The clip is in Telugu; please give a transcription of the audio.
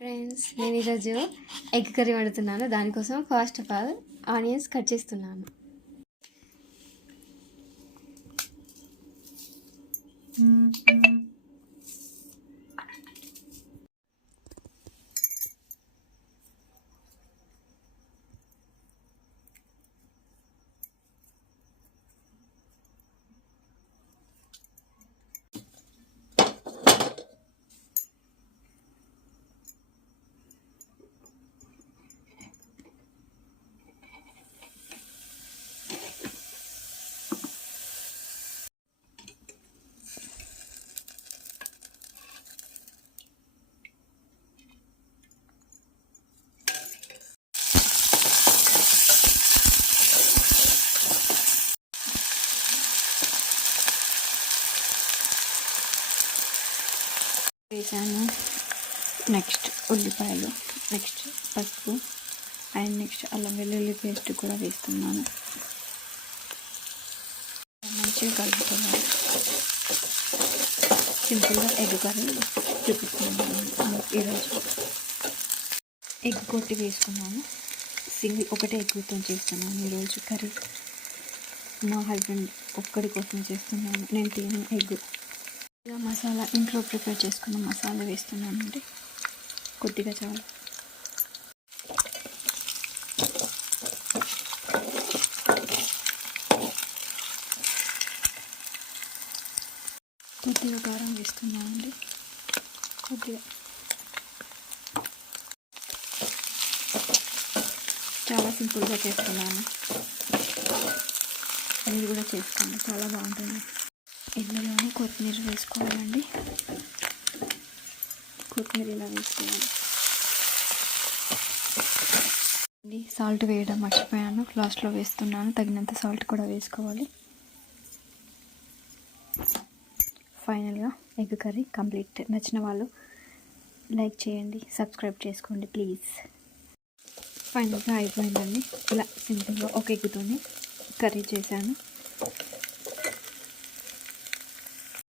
ఫ్రెండ్స్, నేను ఈరోజు ఎగ్ కర్రీ వండుతున్నాను. దానికోసం first of all onions cut చేస్తున్నాను. వేసాను. నెక్స్ట్ ఉల్లిపాయలు, నెక్స్ట్ పసుపు అండ్ నెక్స్ట్ అల్లం వెల్లుల్లి పేస్ట్ కూడా వేస్తున్నాను. మంచిగా కలుపుతున్నాను. సింపుల్గా ఎగ్ కర్రీ చూపిస్తున్నాను. ఈరోజు ఎగ్ కొట్టి వేసుకున్నాను. ఒకటే ఎగ్గుతో చేస్తున్నాను ఈరోజు కర్రీ. మా హస్బెండ్ ఒక్కడి కోసం చేస్తున్నాను. నేను తినే ఎగ్. ఇలా మసాలా ఇంట్లో ప్రిపేర్ చేసుకున్న మసాలా వేస్తున్నానండి. కొద్దిగా చాలు. కొద్దిగా కారం వేస్తున్నానండి. కొద్దిగా. చాలా సింపుల్గా చేస్తున్నాను. మీరు కూడా చేసుకోండి, చాలా బాగుంటుంది. ఇందులోనే కొత్తిమీర వేసుకోవాలండి. కొత్తిమీర ఇలా వేసుకోవాలి. సాల్ట్ వేయడం మర్చిపోయాను, లాస్ట్లో వేస్తున్నాను. తగినంత సాల్ట్ కూడా వేసుకోవాలి. ఫైనల్గా ఎగ్ కర్రీ కంప్లీట్. నచ్చిన వాళ్ళు లైక్ చేయండి, సబ్స్క్రైబ్ చేసుకోండి ప్లీజ్. ఫైనల్గా అయిపోయిందండి. ఇలా సింపుల్గా ఒక ఎగ్గుతోనే కర్రీ చేశాను.